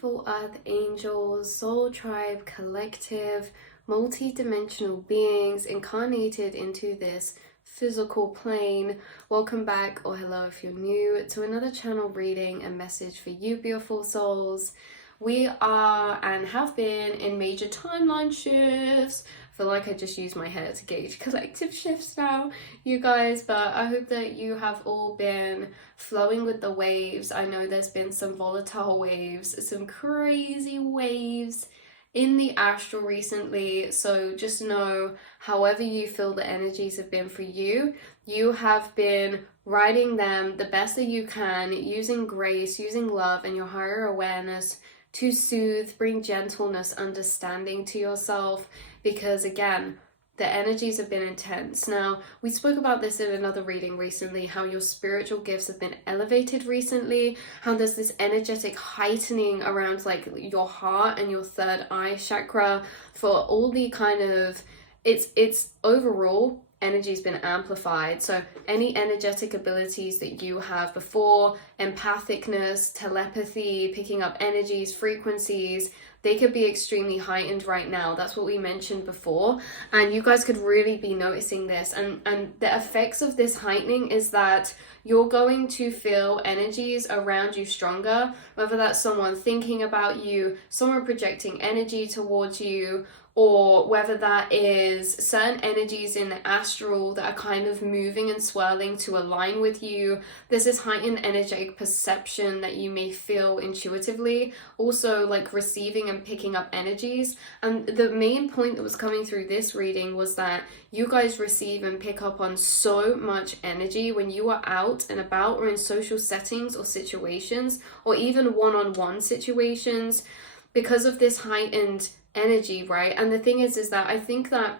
beautiful earth angels, soul tribe, collective, multi-dimensional beings incarnated into this physical plane. Welcome back, or hello if you're new, to another channel reading and message for you beautiful souls. We are and have been in major timeline shifts. I feel like I just use my hair to gauge collective shifts now, you guys, but I hope that you have all been flowing with the waves. I know there's been some volatile waves, some crazy waves in the astral recently, so just know, however you feel the energies have been for you, you have been riding them the best that you can, using grace, using love and your higher awareness to soothe, bring gentleness, understanding to yourself, because again, the energies have been intense. Now, we spoke about this in another reading recently, how your spiritual gifts have been elevated recently, how there's this energetic heightening around like your heart and your third eye chakra for all the kind of, it's overall energy's been amplified. So any energetic abilities that you have before, empathicness, telepathy, picking up energies, frequencies, they could be extremely heightened right now. That's what we mentioned before, and you guys could really be noticing this, and the effects of this heightening is that you're going to feel energies around you stronger, whether that's someone thinking about you, someone projecting energy towards you, or whether that is certain energies in the astral that are kind of moving and swirling to align with you. There's this heightened energetic perception that you may feel intuitively, also like receiving and picking up energies. And the main point that was coming through this reading was that you guys receive and pick up on so much energy when you are out and about or in social settings or situations, or even one-on-one situations, because of this heightened energy, right? And the thing is that I think that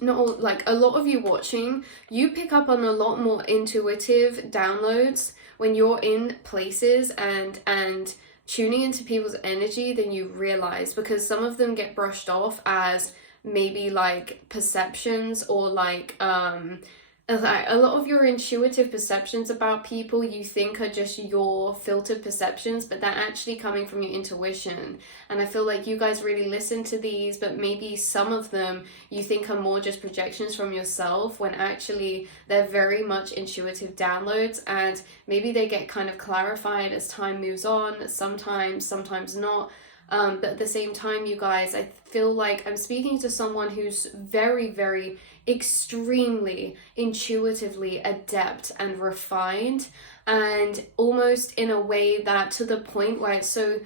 not like a lot of you watching, you pick up on a lot more intuitive downloads when you're in places and tuning into people's energy than you realize, because some of them get brushed off as maybe like perceptions, or like a lot of your intuitive perceptions about people you think are just your filtered perceptions, but they're actually coming from your intuition. And I feel like you guys really listen to these, but maybe some of them you think are more just projections from yourself, when actually they're very much intuitive downloads, and maybe they get kind of clarified as time moves on, sometimes not. But at the same time, you guys, I feel like I'm speaking to someone who's very, very extremely intuitively adept and refined, and almost in a way that, to the point where it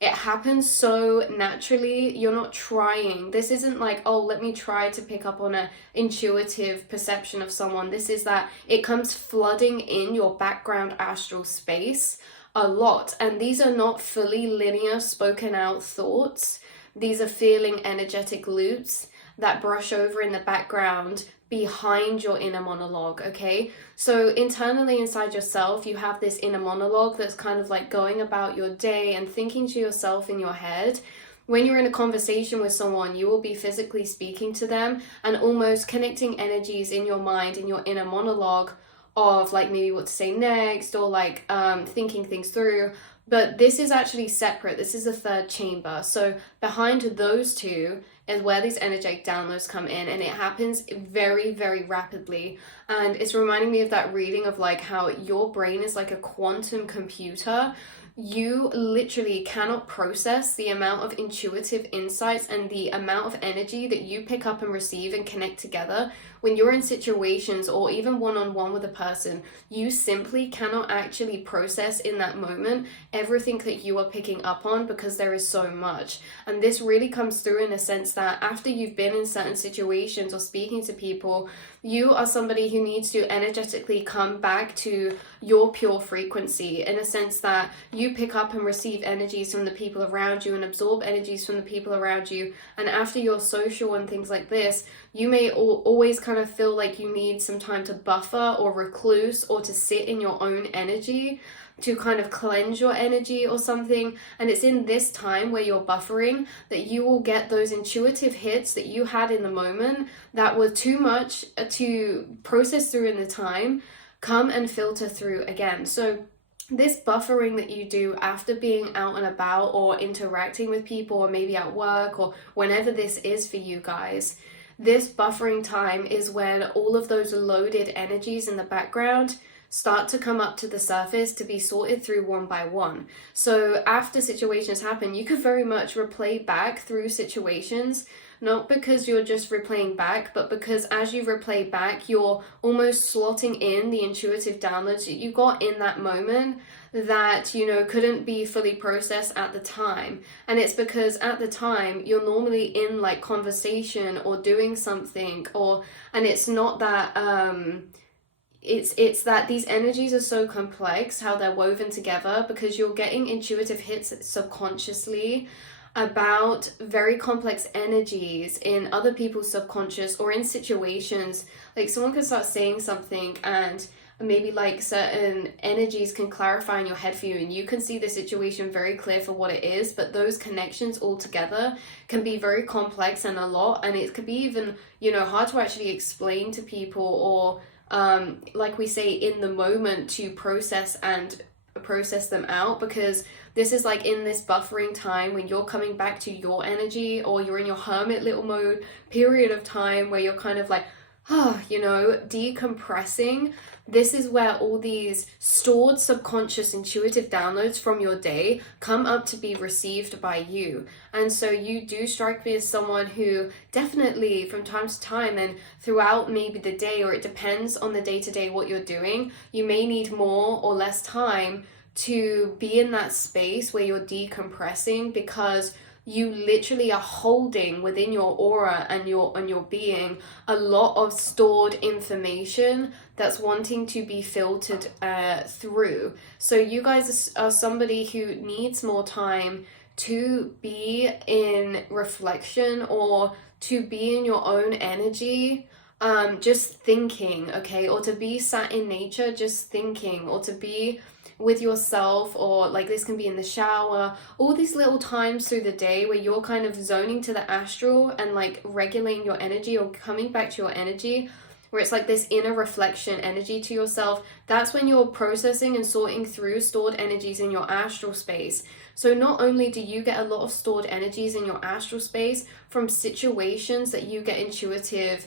happens so naturally, you're not trying. This isn't like, oh, let me try to pick up on an intuitive perception of someone. This is that it comes flooding in your background astral space a lot, and these are not fully linear spoken out thoughts. These are feeling energetic loops that brush over in the background behind your inner monologue. Okay, so internally inside yourself, you have this inner monologue that's kind of like going about your day and thinking to yourself in your head. When you're in a conversation with someone, you will be physically speaking to them and almost connecting energies in your mind, in your inner monologue, of like maybe what to say next, or like thinking things through. But this is actually separate. This is the third chamber. So behind those two is where these energetic downloads come in, and it happens very, very rapidly. And it's reminding me of that reading of like how your brain is like a quantum computer. You literally cannot process the amount of intuitive insights and the amount of energy that you pick up and receive and connect together when you're in situations, or even one-on-one with a person. You simply cannot actually process in that moment everything that you are picking up on, because there is so much. And this really comes through in a sense that after you've been in certain situations or speaking to people, you are somebody who needs to energetically come back to your pure frequency, in a sense that you pick up and receive energies from the people around you and absorb energies from the people around you. And after you're social and things like this, you may always kind of feel like you need some time to buffer or recluse, or to sit in your own energy, to kind of cleanse your energy or something. And it's in this time where you're buffering that you will get those intuitive hits that you had in the moment that were too much to process through in the time, come and filter through again. So this buffering that you do after being out and about or interacting with people, or maybe at work, or whenever this is for you guys, this buffering time is when all of those loaded energies in the background start to come up to the surface to be sorted through one by one. So after situations happen, you could very much replay back through situations, not because you're just replaying back, but because as you replay back, you're almost slotting in the intuitive downloads that you got in that moment that, you know, couldn't be fully processed at the time. And it's because at the time you're normally in like conversation or doing something, and it's not that it's that these energies are so complex, how they're woven together, because you're getting intuitive hits subconsciously about very complex energies in other people's subconscious, or in situations. Like someone could start saying something and maybe like certain energies can clarify in your head for you, and you can see the situation very clear for what it is, but those connections all together can be very complex and a lot, and it could be even, you know, hard to actually explain to people, or like we say, in the moment, to process them out, because this is like in this buffering time when you're coming back to your energy, or you're in your hermit little mode period of time where you're kind of like, you know, decompressing. This is where all these stored subconscious intuitive downloads from your day come up to be received by you. And so you do strike me as someone who definitely from time to time and throughout maybe the day, or it depends on the day-to-day what you're doing, you may need more or less time to be in that space where you're decompressing, because you literally are holding within your aura and your being a lot of stored information that's wanting to be filtered through. So you guys are somebody who needs more time to be in reflection, or to be in your own energy, just thinking, okay, or to be sat in nature just thinking, or to be with yourself, or like this can be in the shower, all these little times through the day where you're kind of zoning to the astral and like regulating your energy, or coming back to your energy, where it's like this inner reflection energy to yourself. That's when you're processing and sorting through stored energies in your astral space. So not only do you get a lot of stored energies in your astral space from situations that you get intuitive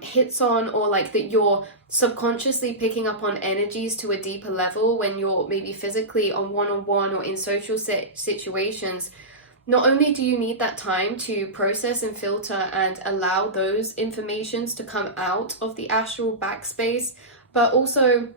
hits on, or like that you're subconsciously picking up on energies to a deeper level when you're maybe physically on one-on-one or in social situations. Not only do you need that time to process and filter and allow those informations to come out of the astral backspace, but also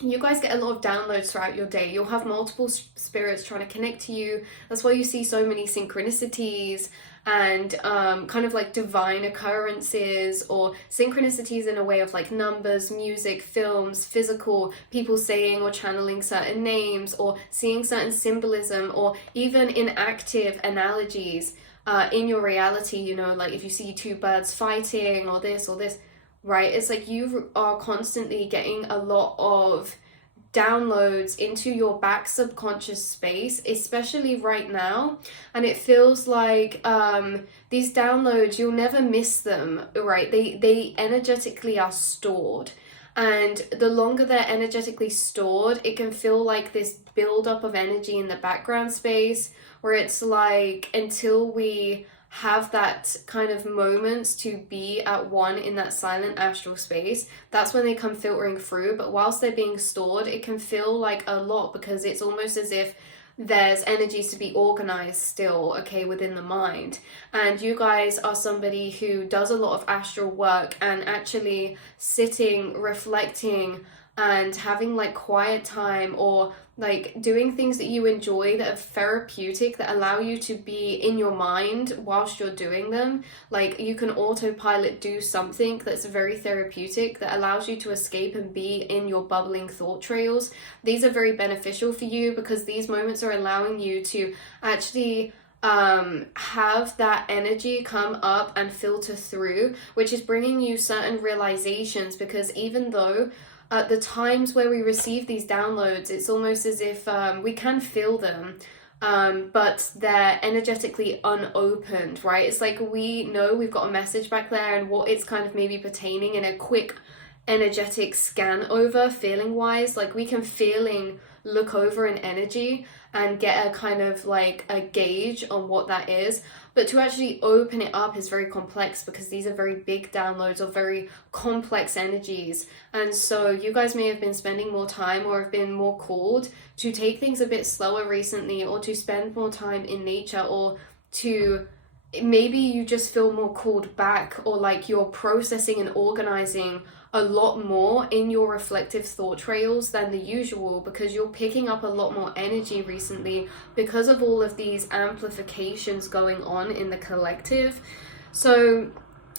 you guys get a lot of downloads throughout your day. You'll have multiple spirits trying to connect to you. That's why you see so many synchronicities and kind of like divine occurrences, or synchronicities in a way of like numbers, music, films, physical, people saying or channeling certain names, or seeing certain symbolism, or even inactive analogies in your reality, you know, like if you see two birds fighting, or this, right? It's like you are constantly getting a lot of downloads into your back subconscious space, especially right now, and it feels like these downloads, you'll never miss them, right? They energetically are stored, and the longer they're energetically stored, it can feel like this buildup of energy in the background space, where it's like until we have that kind of moments to be at one in that silent astral space, that's when they come filtering through. But whilst they're being stored, it can feel like a lot, because it's almost as if there's energies to be organized still, okay, within the mind. And you guys are somebody who does a lot of astral work, and actually sitting, reflecting, and having like quiet time, or like doing things that you enjoy that are therapeutic, that allow you to be in your mind whilst you're doing them. Like you can autopilot do something that's very therapeutic, that allows you to escape and be in your bubbling thought trails. These are very beneficial for you, because these moments are allowing you to actually have that energy come up and filter through, which is bringing you certain realizations. Because even though at the times where we receive these downloads, it's almost as if we can feel them, but they're energetically unopened, right? It's like we know we've got a message back there, and what it's kind of maybe pertaining in a quick energetic scan over feeling wise. Like we can look over an energy and get a kind of like a gauge on what that is, but to actually open it up is very complex because these are very big downloads of very complex energies. And so you guys may have been spending more time or have been more called to take things a bit slower recently, or to spend more time in nature, or to maybe you just feel more called back, or like you're processing and organizing a lot more in your reflective thought trails than the usual, because you're picking up a lot more energy recently because of all of these amplifications going on in the collective. So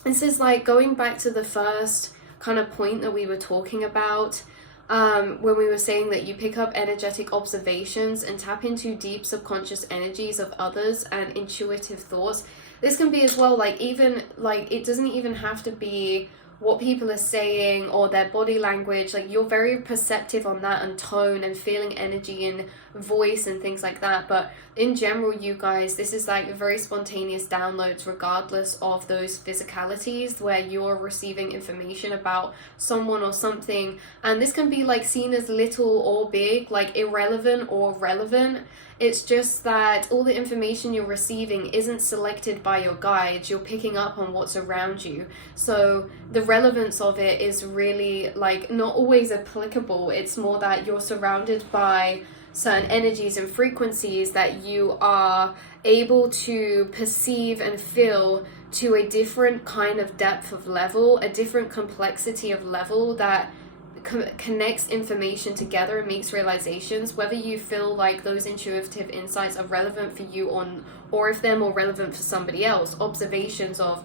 this is like going back to the first kind of point that we were talking about, when we were saying that you pick up energetic observations and tap into deep subconscious energies of others and intuitive thoughts. This can be as well, like even like it doesn't even have to be what people are saying or their body language. Like you're very perceptive on that, and tone and feeling energy and voice and things like that. But in general, you guys, this is like very spontaneous downloads regardless of those physicalities where you're receiving information about someone or something. And this can be like seen as little or big, like irrelevant or relevant. It's just that all the information you're receiving isn't selected by your guides. You're picking up on what's around you. So the relevance of it is really like not always applicable. It's more that you're surrounded by certain energies and frequencies that you are able to perceive and feel to a different kind of depth of level, a different complexity of level that connects information together and makes realizations, whether you feel like those intuitive insights are relevant for you or if they're more relevant for somebody else. Observations of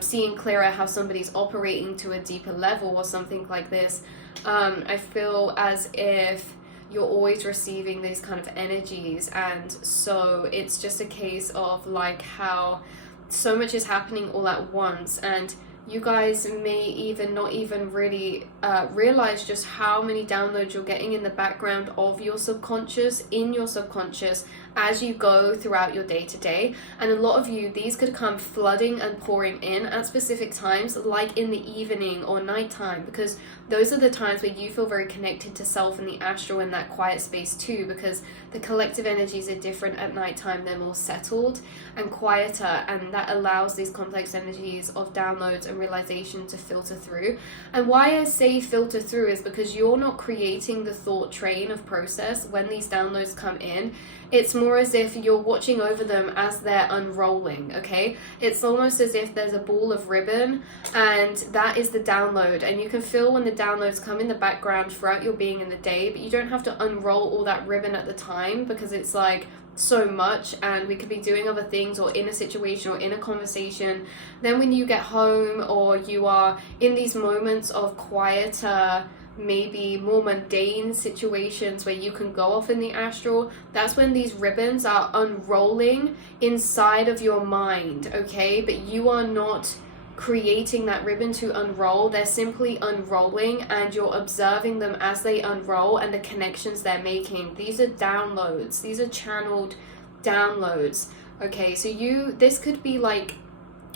seeing clearer how somebody's operating to a deeper level or something like this. I feel as if you're always receiving these kind of energies, and so it's just a case of like how so much is happening all at once, and you guys may even not even really realize just how many downloads you're getting in the background of your subconscious, in your subconscious, as you go throughout your day-to-day. And a lot of you, these could come flooding and pouring in at specific times, like in the evening or nighttime, because those are the times where you feel very connected to self and the astral in that quiet space too, because the collective energies are different at nighttime. They're more settled and quieter, and that allows these complex energies of downloads and realization to filter through. And why I say filter through is because you're not creating the thought train of process when these downloads come in. It's more as if you're watching over them as they're unrolling, okay? It's almost as if there's a ball of ribbon, and that is the download. And you can feel when the downloads come in the background throughout your being in the day, but you don't have to unroll all that ribbon at the time, because it's like so much, and we could be doing other things or in a situation or in a conversation. Then when you get home, or you are in these moments of quieter, maybe more mundane situations where you can go off in the astral, that's when these ribbons are unrolling inside of your mind, okay? But you are not creating that ribbon to unroll. They're simply unrolling, and you're observing them as they unroll and the connections they're making. These are downloads. These are channeled downloads, okay? So this could be like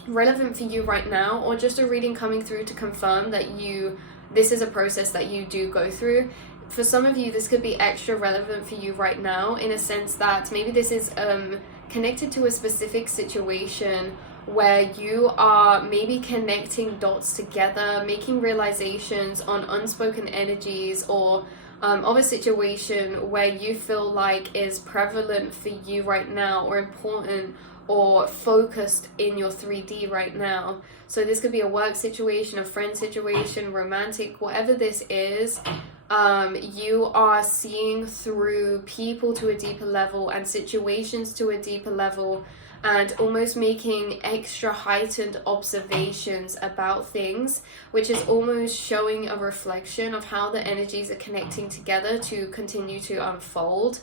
relevant for you right now, or just a reading coming through to confirm that this is a process that you do go through. For some of you, this could be extra relevant for you right now, in a sense that maybe this is connected to a specific situation where you are maybe connecting dots together, making realizations on unspoken energies, or of a situation where you feel like is prevalent for you right now, or important, or focused in your 3D right now. So this could be a work situation, a friend situation, romantic, whatever this is. You are seeing through people to a deeper level and situations to a deeper level, and almost making extra heightened observations about things, which is almost showing a reflection of how the energies are connecting together to continue to unfold.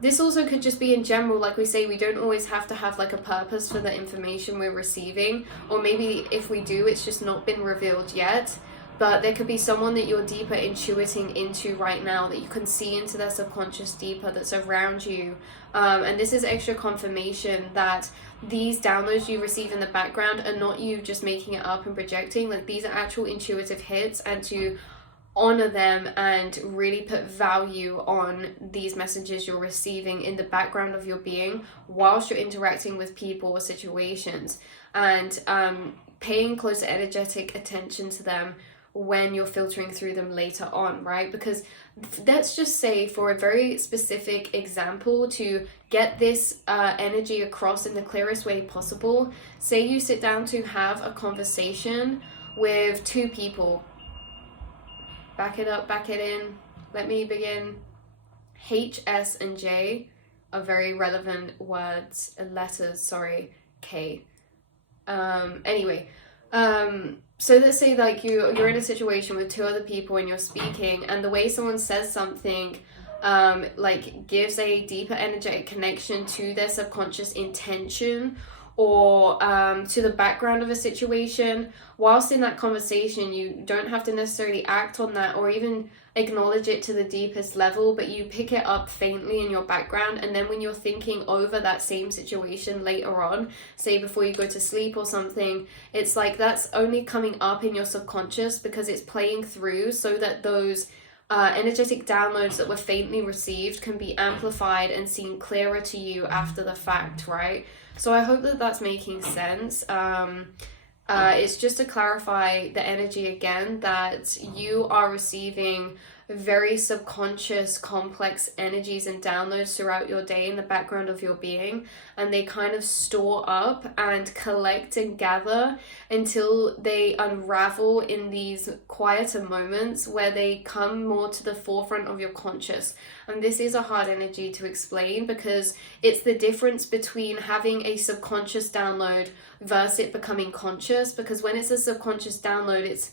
This also could just be in general, like we say, we don't always have to have like a purpose for the information we're receiving, or maybe if we do, it's just not been revealed yet. but there could be someone that you're deeper intuiting into right now, that you can see into their subconscious deeper, that's around you. And this is extra confirmation that these downloads you receive in the background are not you just making it up and projecting. Like, these are actual intuitive hits, and to honor them and really put value on these messages you're receiving in the background of your being whilst you're interacting with people or situations, and paying closer energetic attention to them when you're filtering through them later on, right? Because let's just say, for a very specific example, to get this energy across in the clearest way possible, say you sit down to have a conversation with two people. Back it up, back it in. Let me begin. H, S, and J are very relevant words, letters, sorry, K. Anyway, so let's say like you're in a situation with two other people and you're speaking, and the way someone says something like gives a deeper energetic connection to their subconscious intention, or to the background of a situation. Whilst in that conversation, you don't have to necessarily act on that or even acknowledge it to the deepest level, but you pick it up faintly in your background, and then when you're thinking over that same situation later on, say before you go to sleep or something, it's like that's only coming up in your subconscious because it's playing through, so that those energetic downloads that were faintly received can be amplified and seen clearer to you after the fact, right? So I hope that that's making sense. It's just to clarify the energy again, that you are receiving very subconscious, complex energies and downloads throughout your day in the background of your being, and they kind of store up and collect and gather until they unravel in these quieter moments where they come more to the forefront of your conscious. And this is a hard energy to explain, because it's the difference between having a subconscious download versus it becoming conscious. Because when it's a subconscious download,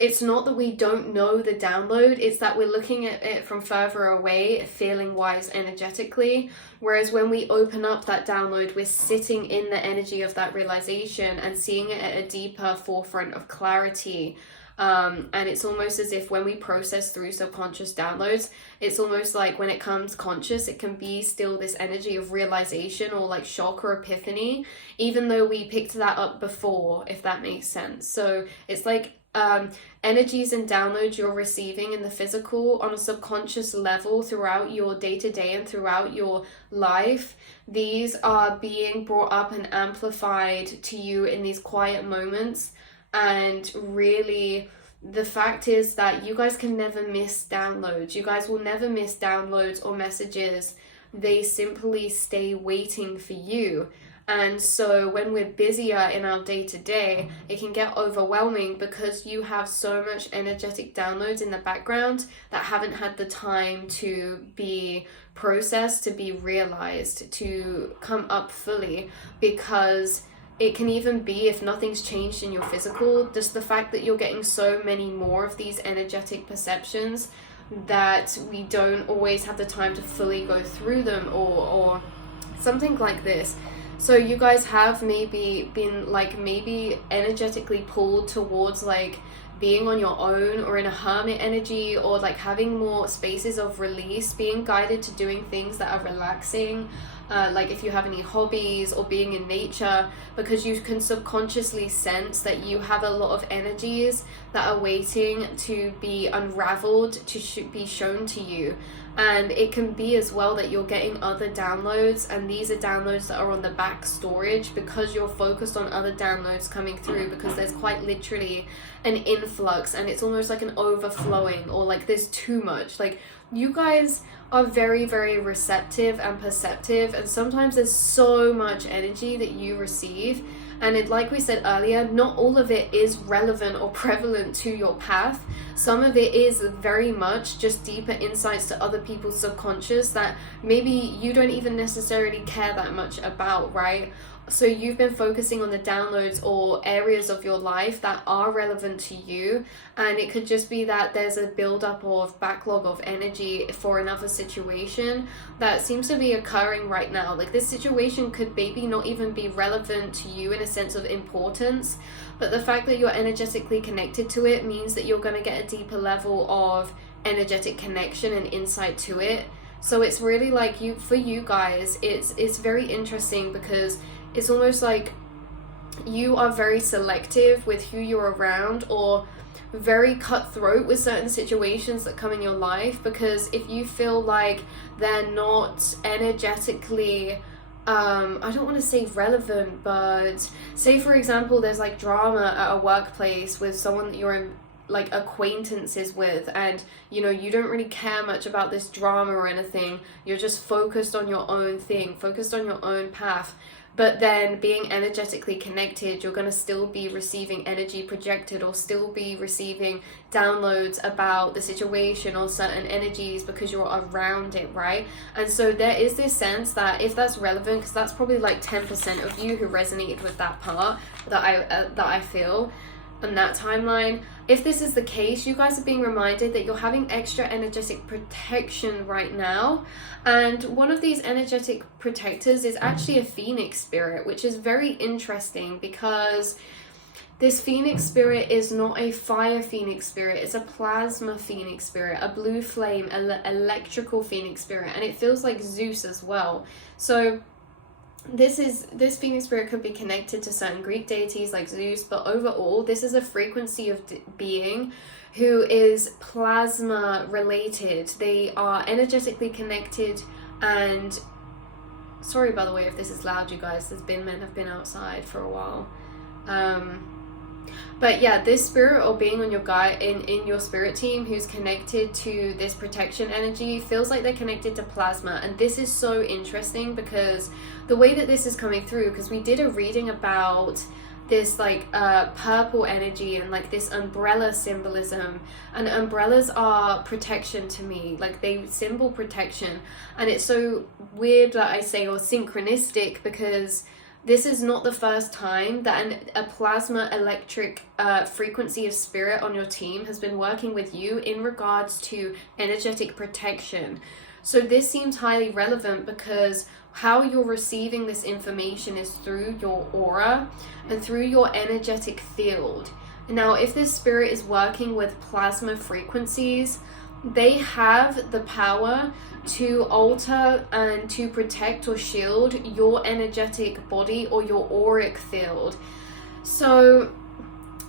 it's not that we don't know the download, it's that we're looking at it from further away, feeling wise energetically. Whereas when we open up that download, we're sitting in the energy of that realization and seeing it at a deeper forefront of clarity. And it's almost as if when we process through subconscious downloads, it's almost like when it comes conscious, it can be still this energy of realization or like shock or epiphany, even though we picked that up before, if that makes sense. So it's like energies and downloads you're receiving in the physical on a subconscious level throughout your day-to-day and throughout your life. These are being brought up and amplified to you in these quiet moments. And really, the fact is that you guys can never miss downloads. You guys will never miss downloads or messages. They simply stay waiting for you. And so when we're busier in our day-to-day, it can get overwhelming because you have so much energetic downloads in the background that haven't had the time to be processed, to be realized, to come up fully. Because it can even be, if nothing's changed in your physical, just the fact that you're getting so many more of these energetic perceptions that we don't always have the time to fully go through them, or something like this. So you guys have maybe been like maybe energetically pulled towards like being on your own or in a hermit energy, or like having more spaces of release, being guided to doing things that are relaxing, like if you have any hobbies or being in nature, because you can subconsciously sense that you have a lot of energies that are waiting to be unraveled, to be shown to you. And it can be as well that you're getting other downloads, and these are downloads that are on the back storage because you're focused on other downloads coming through, because there's quite literally an influx and it's almost like an overflowing, or like there's too much. Like, you guys are very, very receptive and perceptive, and sometimes there's so much energy that you receive, and it, like we said earlier, not all of it is relevant or prevalent to your path. Some of it is very much just deeper insights to other people's subconscious that maybe you don't even necessarily care that much about, right? So you've been focusing on the downloads or areas of your life that are relevant to you, and it could just be that there's a buildup of backlog of energy for another situation that seems to be occurring right now. Like this situation could maybe not even be relevant to you in a sense of importance, but the fact that you're energetically connected to it means that you're going to get a deeper level of energetic connection and insight to it. So it's really like for you guys, it's very interesting because it's almost like you are very selective with who you're around, or very cutthroat with certain situations that come in your life, because if you feel like they're not energetically I don't want to say relevant, but say for example there's like drama at a workplace with someone that you're in like acquaintances with, and you know you don't really care much about this drama or anything, you're just focused on your own thing, focused on your own path. But then being energetically connected, you're going to still be receiving energy projected, or still be receiving downloads about the situation or certain energies because you're around it, right? And so there is this sense that if that's relevant, because that's probably like 10% of you who resonated with that part that I feel on that timeline. If this is the case, you guys are being reminded that you're having extra energetic protection right now, and one of these energetic protectors is actually a phoenix spirit, which is very interesting because this phoenix spirit is not a fire phoenix spirit, it's a plasma phoenix spirit, a blue flame, electrical phoenix spirit, and it feels like Zeus as well. So this phoenix spirit could be connected to certain Greek deities like Zeus, but overall this is a frequency of being who is plasma related. They are energetically connected, and sorry by the way if this is loud, you guys, there's bin men have been outside for a while. But yeah, this spirit or being on your guide in your spirit team who's connected to this protection energy feels like they're connected to plasma. And this is so interesting because the way that this is coming through, because we did a reading about this like purple energy and like this umbrella symbolism, and umbrellas are protection to me, like they symbol protection. And it's so weird that I say, or synchronistic, because this is not the first time that a plasma electric frequency of spirit on your team has been working with you in regards to energetic protection. So this seems highly relevant because how you're receiving this information is through your aura and through your energetic field. Now, if this spirit is working with plasma frequencies, they have the power to alter and to protect or shield your energetic body or your auric field. So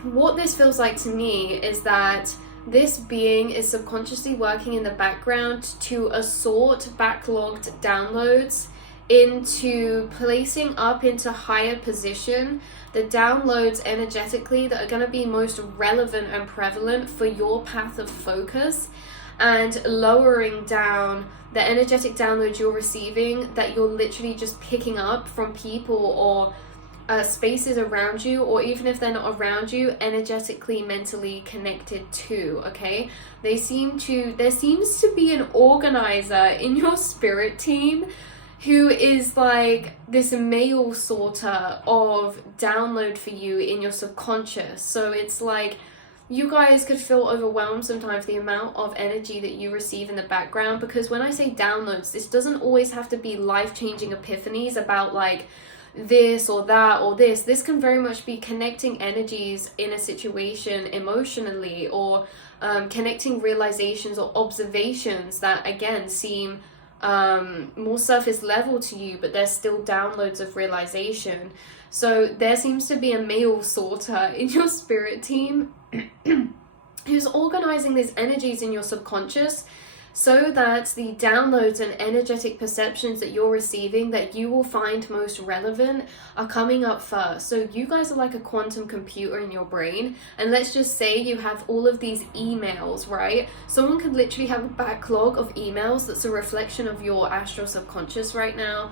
what this feels like to me is that this being is subconsciously working in the background to assort backlogged downloads into placing up into higher position the downloads energetically that are going to be most relevant and prevalent for your path of focus, and lowering down the energetic downloads you're receiving that you're literally just picking up from people or spaces around you, or even if they're not around you, energetically, mentally connected to, okay? There seems to be an organizer in your spirit team who is like this mail sorter of download for you in your subconscious. So it's like you guys could feel overwhelmed sometimes the amount of energy that you receive in the background, because when I say downloads, this doesn't always have to be life-changing epiphanies about like this or that or this. This can very much be connecting energies in a situation emotionally, or connecting realizations or observations that again seem more surface level to you, but there's still downloads of realization. So there seems to be a mail sorter in your spirit team who's organizing these energies in your subconscious so that the downloads and energetic perceptions that you're receiving that you will find most relevant are coming up first. So you guys are like a quantum computer in your brain, and let's just say you have all of these emails, right? Someone could literally have a backlog of emails that's a reflection of your astral subconscious right now.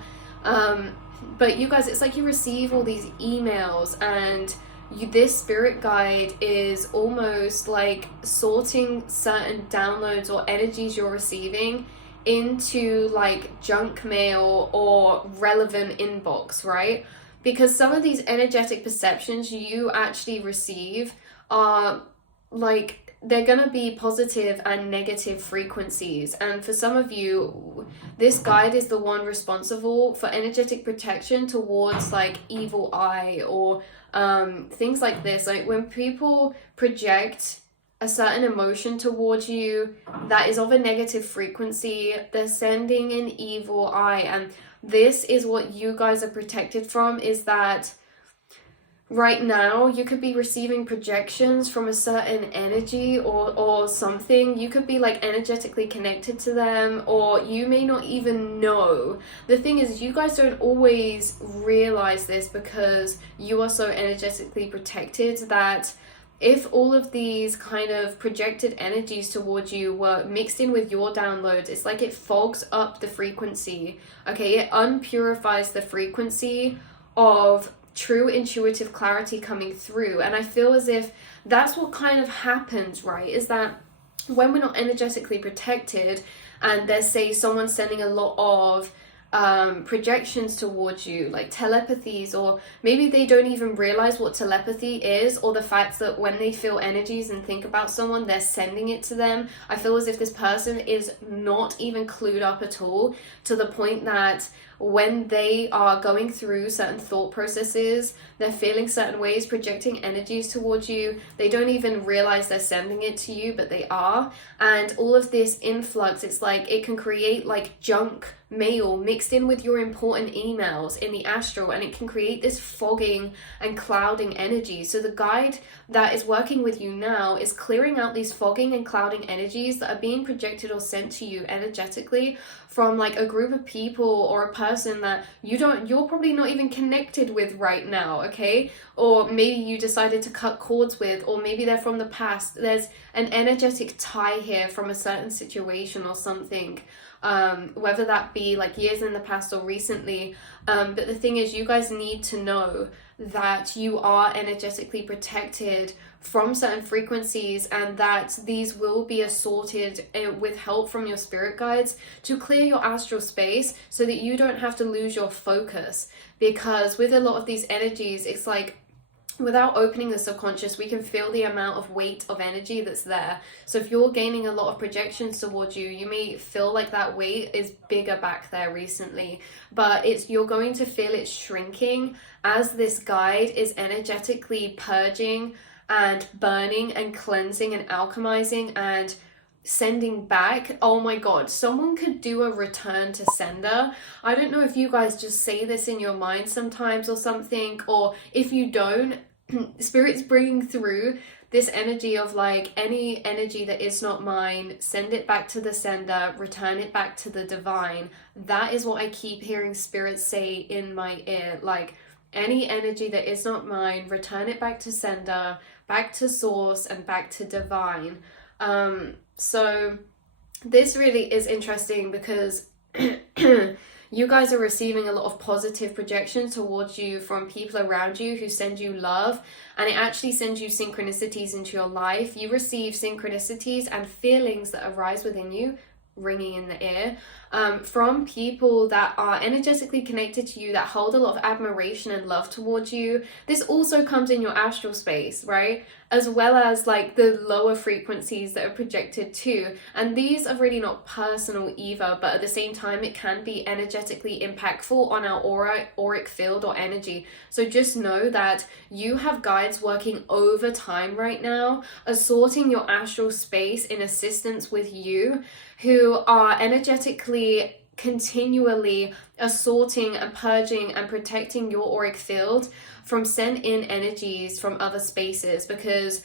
But you guys, it's like you receive all these emails, and this spirit guide is almost like sorting certain downloads or energies you're receiving into like junk mail or relevant inbox, right? because some of these energetic perceptions you actually receive are like, they're gonna be positive and negative frequencies. And for some of you, this guide is the one responsible for energetic protection towards like evil eye or things like this. Like when people project a certain emotion towards you that is of a negative frequency, they're sending an evil eye. And this is what you guys are protected from, is that right now you could be receiving projections from a certain energy or something. You could be like energetically connected to them, or you may not even know. The thing is, you guys don't always realize this because you are so energetically protected that if all of these kind of projected energies towards you were mixed in with your downloads, it's like it fogs up the frequency. Okay, it unpurifies the frequency of true intuitive clarity coming through. And I feel as if that's what kind of happens, right? Is that when we're not energetically protected, and there's, say, someone sending a lot of projections towards you, like telepathies, or maybe they don't even realize what telepathy is, or the fact that when they feel energies and think about someone, they're sending it to them. I feel as if this person is not even clued up at all, to the point that when they are going through certain thought processes, they're feeling certain ways, projecting energies towards you, they don't even realize they're sending it to you, but they are. And all of this influx, it's like it can create like junk mail mixed in with your important emails in the astral, and it can create this fogging and clouding energy. So the guide that is working with you now is clearing out these fogging and clouding energies that are being projected or sent to you energetically from like a group of people or a person that you're probably not even connected with right now, okay? Or maybe you decided to cut cords with, or maybe they're from the past. There's an energetic tie here from a certain situation or something, whether that be like years in the past or recently. But the thing is, you guys need to know that you are energetically protected from certain frequencies, and that these will be assorted with help from your spirit guides to clear your astral space, so that you don't have to lose your focus. Because with a lot of these energies, it's like, without opening the subconscious, we can feel the amount of weight of energy that's there. So if you're gaining a lot of projections towards you, you may feel like that weight is bigger back there recently, but you're going to feel it shrinking as this guide is energetically purging and burning and cleansing and alchemizing and sending back. Oh my god, someone could do a return to sender. I don't know if you guys just say this in your mind sometimes or something, or if you don't, spirit's bringing through this energy of like, any energy that is not mine, send it back to the sender, return it back to the divine. That is what I keep hearing spirit say in my ear. Like, any energy that is not mine, return it back to sender, back to source, and back to divine. So this really is interesting, because you guys are receiving a lot of positive projections towards you from people around you who send you love, and it actually sends you synchronicities into your life. You receive synchronicities and feelings that arise within you, ringing in the ear, from people that are energetically connected to you, that hold a lot of admiration and love towards you. This also comes in your astral space, right? As well as like the lower frequencies that are projected too. And these are really not personal either, but at the same time, it can be energetically impactful on our auric field or energy. So just know that you have guides working overtime right now, assorting your astral space in assistance with you, who are energetically continually assorting and purging and protecting your auric field from sent in energies from other spaces, because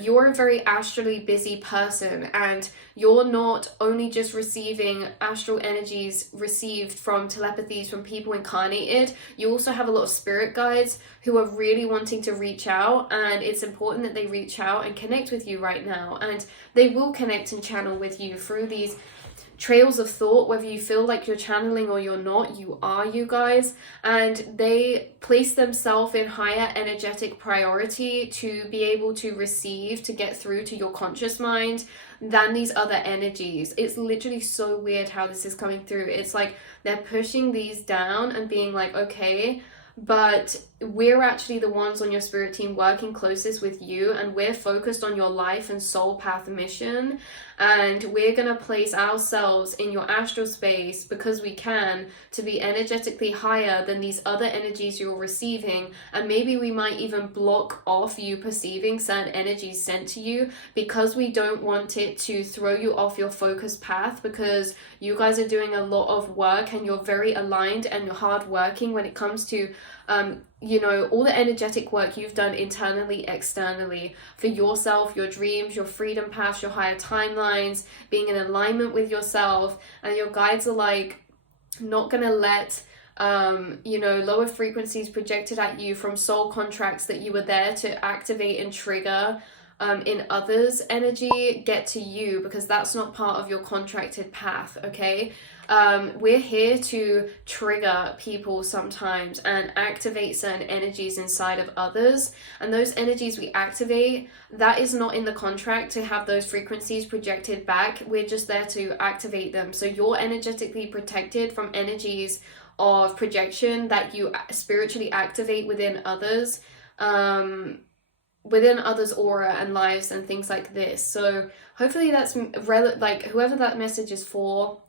you're a very astrally busy person, and you're not only just receiving astral energies received from telepathies from people incarnated, you also have a lot of spirit guides who are really wanting to reach out, and it's important that they reach out and connect with you right now. And they will connect and channel with you through these trails of thought, whether you feel like you're channeling or you're not, you are, you guys. And they place themselves in higher energetic priority to be able to receive, to get through to your conscious mind, than these other energies. It's literally so weird how this is coming through. It's like they're pushing these down and being like, okay, but we're actually the ones on your spirit team working closest with you, and we're focused on your life and soul path mission, and we're going to place ourselves in your astral space because we can, to be energetically higher than these other energies you're receiving. And maybe we might even block off you perceiving certain energies sent to you because we don't want it to throw you off your focus path, because you guys are doing a lot of work and you're very aligned and you're hardworking when it comes to you know, all the energetic work you've done internally, externally, for yourself, your dreams, your freedom paths, your higher timelines, being in alignment with yourself. And your guides are like not gonna let you know, lower frequencies projected at you from soul contracts that you were there to activate and trigger in others' energy get to you, because that's not part of your contracted path, okay? We're here to trigger people sometimes and activate certain energies inside of others, and those energies we activate, that is not in the contract to have those frequencies projected back. We're just there to activate them. So you're energetically protected from energies of projection that you spiritually activate within others, within others' aura and lives and things like this. So hopefully that's like, whoever that message is for,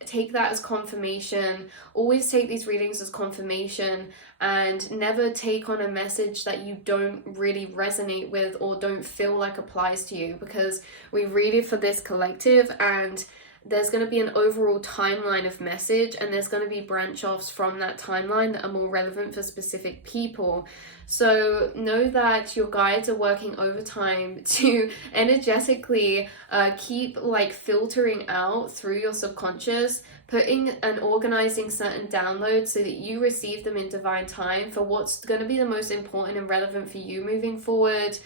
take that as confirmation. Always take these readings as confirmation, and never take on a message that you don't really resonate with or don't feel like applies to you, because we read it for this collective, and there's going to be an overall timeline of message, and there's going to be branch offs from that timeline that are more relevant for specific people. So know that your guides are working overtime to energetically keep like filtering out through your subconscious, putting and organizing certain downloads so that you receive them in divine time for what's going to be the most important and relevant for you moving forward,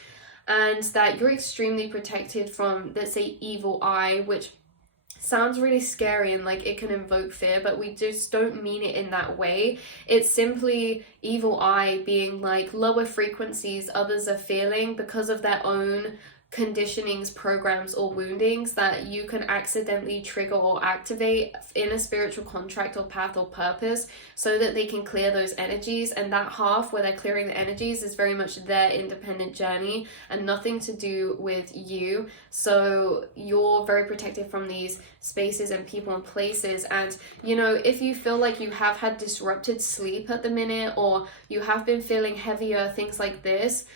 and that you're extremely protected from, let's say, evil eye, which sounds really scary and like it can invoke fear, but we just don't mean it in that way. It's simply evil eye being like lower frequencies others are feeling because of their own conditionings, programs, or woundings that you can accidentally trigger or activate in a spiritual contract or path or purpose, so that they can clear those energies. And that half where they're clearing the energies is very much their independent journey and nothing to do with you. So you're very protected from these spaces and people and places. And you know, if you feel like you have had disrupted sleep at the minute, or you have been feeling heavier, things like this,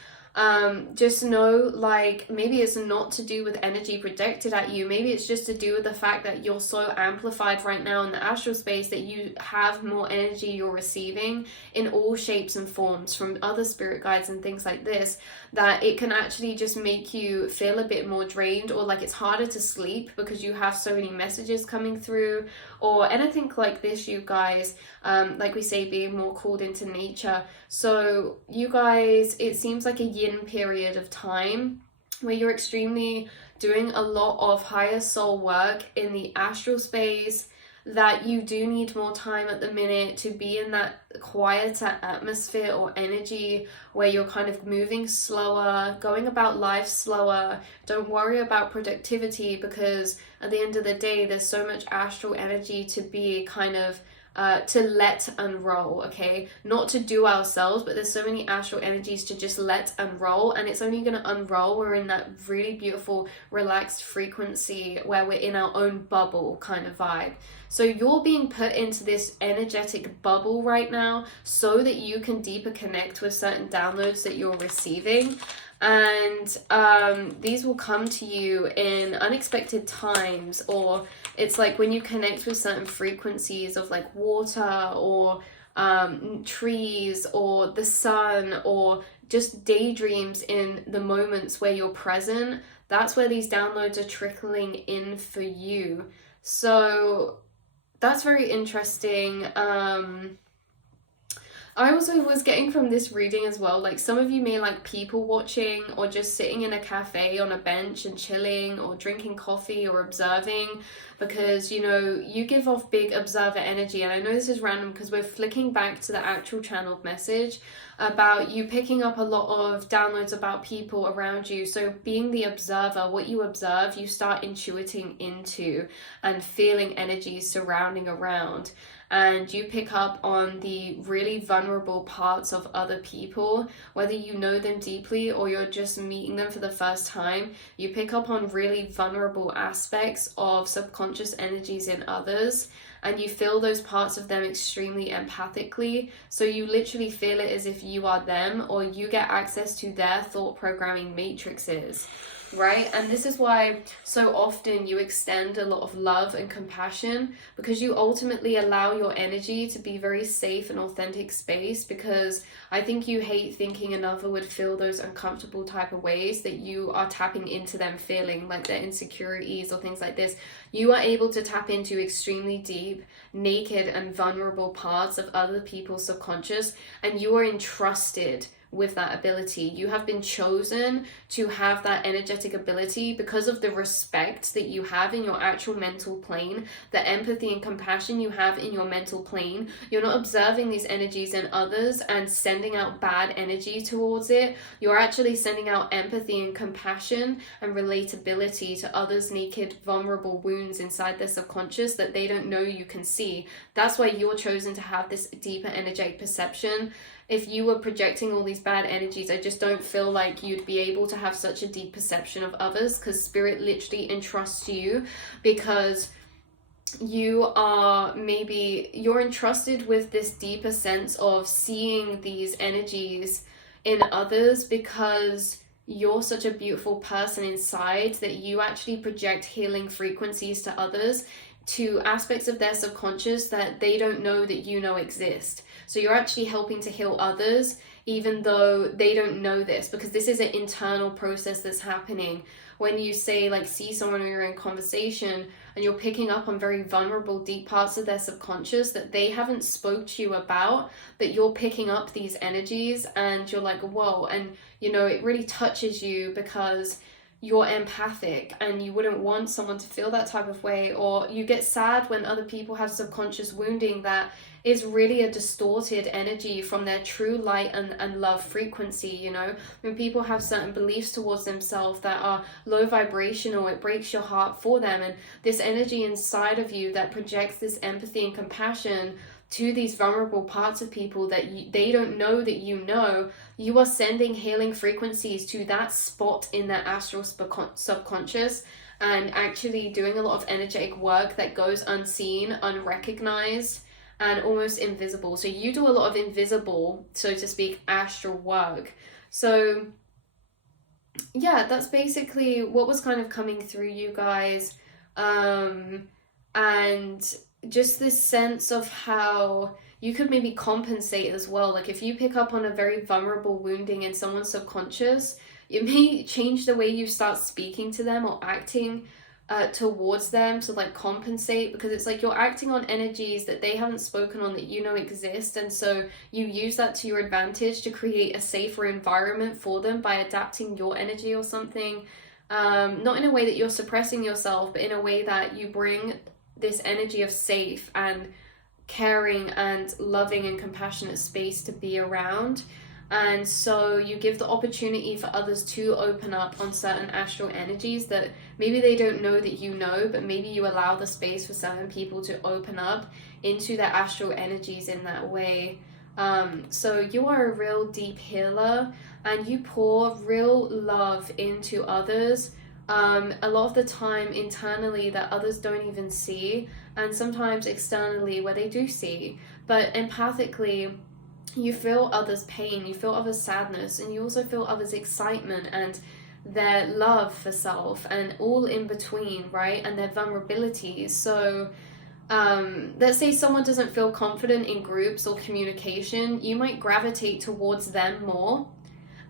just know, like, maybe it's not to do with energy projected at you. Maybe it's just to do with the fact that you're so amplified right now in the astral space that you have more energy you're receiving in all shapes and forms from other spirit guides and things like this, that it can actually just make you feel a bit more drained, or like it's harder to sleep because you have so many messages coming through, or anything like this, you guys. Like we say, being more called into nature. So you guys, it seems like a yin period of time where you're extremely doing a lot of higher soul work in the astral space, that you do need more time at the minute to be in that quieter atmosphere or energy where you're kind of moving slower, going about life slower. Don't worry about productivity, because at the end of the day, there's so much astral energy to be kind of to let unroll, okay? Not to do ourselves, but there's so many astral energies to just let unroll, and it's only going to unroll. We're in that really beautiful, relaxed frequency where we're in our own bubble kind of vibe. So you're being put into this energetic bubble right now so that you can deeper connect with certain downloads that you're receiving. And these will come to you in unexpected times, or it's like when you connect with certain frequencies of like water, or trees, or the sun, or just daydreams in the moments where you're present. That's where these downloads are trickling in for you. So that's very interesting. I also was getting from this reading as well, like some of you may like people watching, or just sitting in a cafe on a bench and chilling, or drinking coffee, or observing, because, you know, you give off big observer energy. And I know this is random because we're flicking back to the actual channeled message about you picking up a lot of downloads about people around you. So being the observer, what you observe, you start intuiting into and feeling energies surrounding around. and you pick up on the really vulnerable parts of other people, whether you know them deeply or you're just meeting them for the first time, you pick up on really vulnerable aspects of subconscious energies in others, and you feel those parts of them extremely empathically. So you literally feel it as if you are them, or you get access to their thought programming matrices, right? And this is why so often you extend a lot of love and compassion, because you ultimately allow your energy to be very safe and authentic space, because I think you hate thinking another would feel those uncomfortable type of ways that you are tapping into them feeling, like their insecurities or things like this. You are able to tap into extremely deep, naked and vulnerable parts of other people's subconscious, and you are entrusted with that ability. You have been chosen to have that energetic ability because of the respect that you have in your actual mental plane, the empathy and compassion you have in your mental plane. You're not observing these energies in others and sending out bad energy towards it. You're actually sending out empathy and compassion and relatability to others' naked, vulnerable wounds inside their subconscious that they don't know you can see. That's why you're chosen to have this deeper energetic perception. If you were projecting all these bad energies, I just don't feel like you'd be able to have such a deep perception of others, because spirit literally entrusts you, because you're entrusted with this deeper sense of seeing these energies in others, because you're such a beautiful person inside that you actually project healing frequencies to others, to aspects of their subconscious that they don't know that you know exist. So you're actually helping to heal others, even though they don't know this, because this is an internal process that's happening. When you say, like, see someone or you're in conversation and you're picking up on very vulnerable, deep parts of their subconscious that they haven't spoke to you about, that you're picking up these energies and you're like, whoa. And, you know, it really touches you because you're empathic and you wouldn't want someone to feel that type of way. Or you get sad when other people have subconscious wounding that is really a distorted energy from their true light and love frequency. You know, when people have certain beliefs towards themselves that are low vibrational, it breaks your heart for them. And this energy inside of you that projects this empathy and compassion to these vulnerable parts of people that they don't know that you are sending healing frequencies to that spot in their astral subconscious, and actually doing a lot of energetic work that goes unseen, unrecognized, and almost invisible. So you do a lot of invisible, so to speak, astral work. So yeah, that's basically what was kind of coming through, you guys. And just this sense of how you could maybe compensate as well. Like if you pick up on a very vulnerable wounding in someone's subconscious, it may change the way you start speaking to them or acting towards them to like compensate, because it's like you're acting on energies that they haven't spoken on that you know exist, and so you use that to your advantage to create a safer environment for them by adapting your energy or something. Not in a way that you're suppressing yourself, but in a way that you bring this energy of safe and caring and loving and compassionate space to be around. And so you give the opportunity for others to open up on certain astral energies that maybe they don't know that you know, but maybe you allow the space for certain people to open up into their astral energies in that way. So you are a real deep healer, and you pour real love into others, a lot of the time internally that others don't even see, and sometimes externally where they do see. But empathically, you feel others' pain, you feel others' sadness, and you also feel others' excitement and their love for self, and all in between, right? And their vulnerabilities. So let's say someone doesn't feel confident in groups or communication, you might gravitate towards them more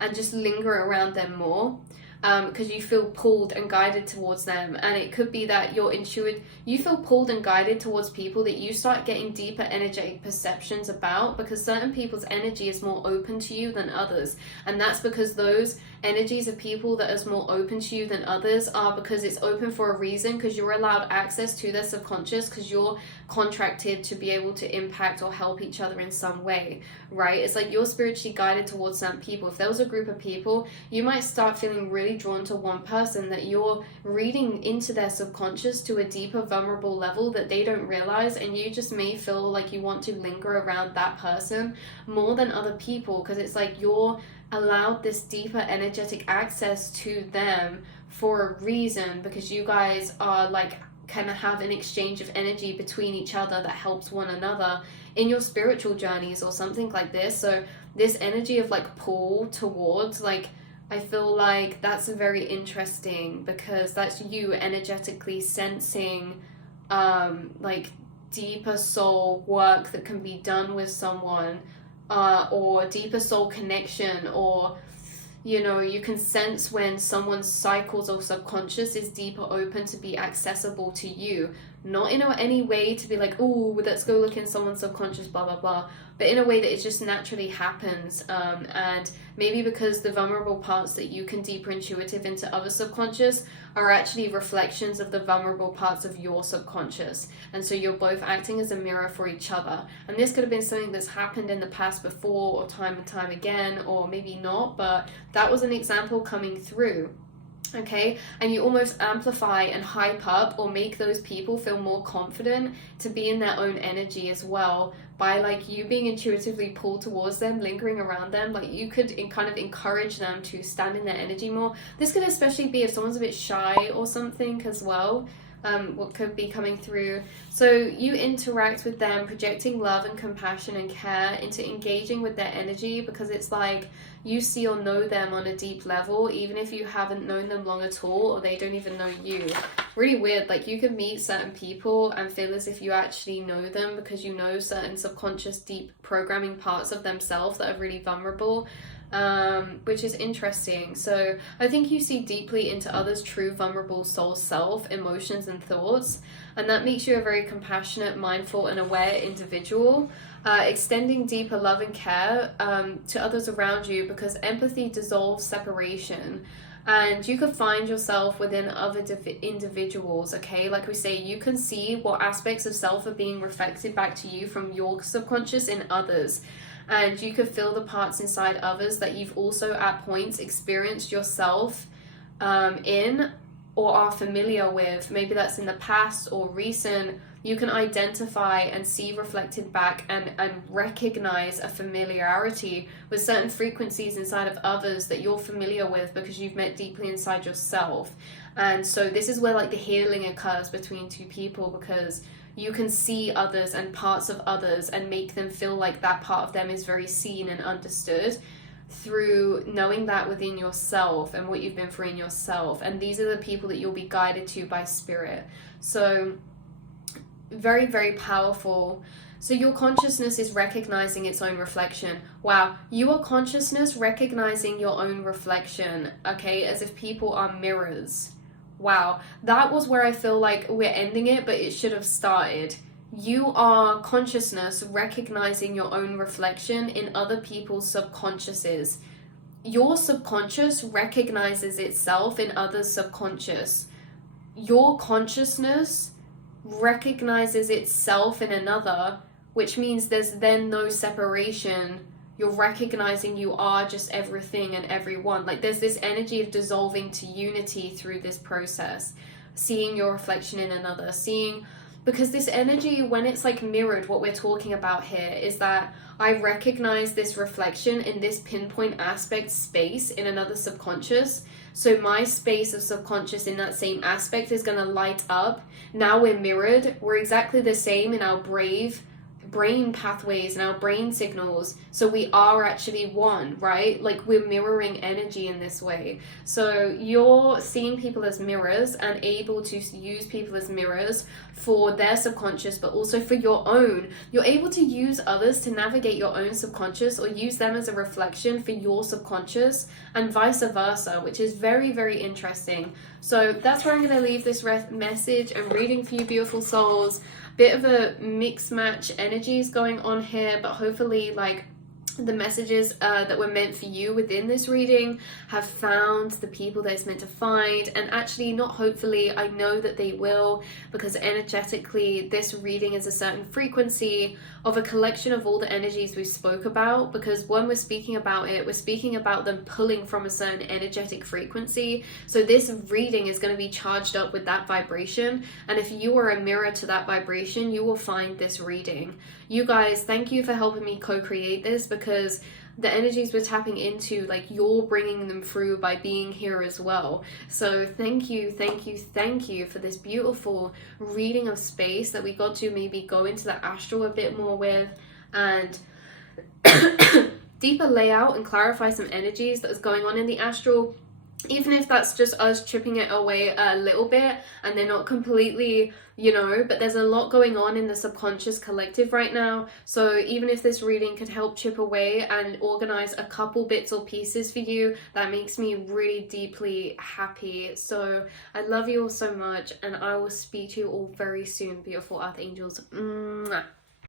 and just linger around them more, because you feel pulled and guided towards them. And it could be that you feel pulled and guided towards people that you start getting deeper energetic perceptions about, because certain people's energy is more open to you than others. And that's because those energies of people that is more open to you than others are because it's open for a reason, because you're allowed access to their subconscious, because you're contracted to be able to impact or help each other in some way, right? It's like you're spiritually guided towards certain people. If there was a group of people, you might start feeling really really drawn to one person, that you're reading into their subconscious to a deeper vulnerable level that they don't realize, and you just may feel like you want to linger around that person more than other people, because it's like you're allowed this deeper energetic access to them for a reason, because you guys are like kind of have an exchange of energy between each other that helps one another in your spiritual journeys or something like this. So this energy of like pull towards, like, I feel like that's very interesting, because that's you energetically sensing like deeper soul work that can be done with someone, or deeper soul connection, or you know, you can sense when someone's cycles or subconscious is deeper open to be accessible to you. Not in any way to be like, oh, let's go look in someone's subconscious, blah, blah, blah. But in a way that it just naturally happens. And maybe because the vulnerable parts that you can deeper intuitive into other subconscious are actually reflections of the vulnerable parts of your subconscious. And so you're both acting as a mirror for each other. And this could have been something that's happened in the past before, or time and time again, or maybe not, but that was an example coming through. Okay, and you almost amplify and hype up or make those people feel more confident to be in their own energy as well, by like you being intuitively pulled towards them, lingering around them. Like you could kind of encourage them to stand in their energy more. This could especially be if someone's a bit shy or something as well. What could be coming through. So you interact with them, projecting love and compassion and care into engaging with their energy, because it's like you see or know them on a deep level, even if you haven't known them long at all, or they don't even know you. Really weird. Like you can meet certain people and feel as if you actually know them, because you know certain subconscious deep programming parts of themselves that are really vulnerable. Which is interesting. So I think you see deeply into others' true vulnerable soul self, emotions and thoughts, and that makes you a very compassionate, mindful and aware individual, extending deeper love and care to others around you, because empathy dissolves separation. And you could find yourself within other individuals, okay? Like we say, you can see what aspects of self are being reflected back to you from your subconscious in others. And you could feel the parts inside others that you've also at points experienced yourself in, or are familiar with. Maybe that's in the past or recent. You can identify and see reflected back and recognize a familiarity with certain frequencies inside of others that you're familiar with, because you've met deeply inside yourself. And so this is where like the healing occurs between two people, because you can see others and parts of others and make them feel like that part of them is very seen and understood through knowing that within yourself and what you've been through in yourself. And these are the people that you'll be guided to by spirit. So very, very powerful. So your consciousness is recognizing its own reflection. Wow, your consciousness recognizing your own reflection, okay, as if people are mirrors. Wow, that was where I feel like we're ending it, but it should have started. You are consciousness recognizing your own reflection in other people's subconsciouses. Your subconscious recognizes itself in others' subconscious. Your consciousness recognizes itself in another, which means there's then no separation. You're recognizing you are just everything and everyone. Like there's this energy of dissolving to unity through this process, seeing your reflection in another, because this energy, when it's like mirrored, what we're talking about here is that I recognize this reflection in this pinpoint aspect space in another subconscious. So my space of subconscious in that same aspect is going to light up. Now we're mirrored. We're exactly the same in our brain pathways and our brain signals, so we are actually one, right? Like we're mirroring energy in this way. So you're seeing people as mirrors and able to use people as mirrors for their subconscious, but also for your own. You're able to use others to navigate your own subconscious, or use them as a reflection for your subconscious, and vice versa, which is very, very interesting. So that's where I'm going to leave this message. I'm reading for you, beautiful souls. Bit of a mix match energies going on here, but hopefully like the messages that were meant for you within this reading have found the people that it's meant to find. And actually, not hopefully, I know that they will, because energetically this reading is a certain frequency of a collection of all the energies we spoke about, because when we're speaking about it, we're speaking about them pulling from a certain energetic frequency. So this reading is going to be charged up with that vibration, and if you are a mirror to that vibration, you will find this reading. You guys, thank you for helping me co-create this, because the energies we're tapping into, like, you're bringing them through by being here as well. So thank you, thank you, thank you for this beautiful reading of space that we got to maybe go into the astral a bit more with, and deeper layout and clarify some energies that was going on in the astral, even if that's just us chipping it away a little bit and they're not completely, you know, but there's a lot going on in the subconscious collective right now. So even if this reading could help chip away and organize a couple bits or pieces for you, that makes me really deeply happy. So I love you all so much, and I will speak to you all very soon, beautiful earth angels. Mwah.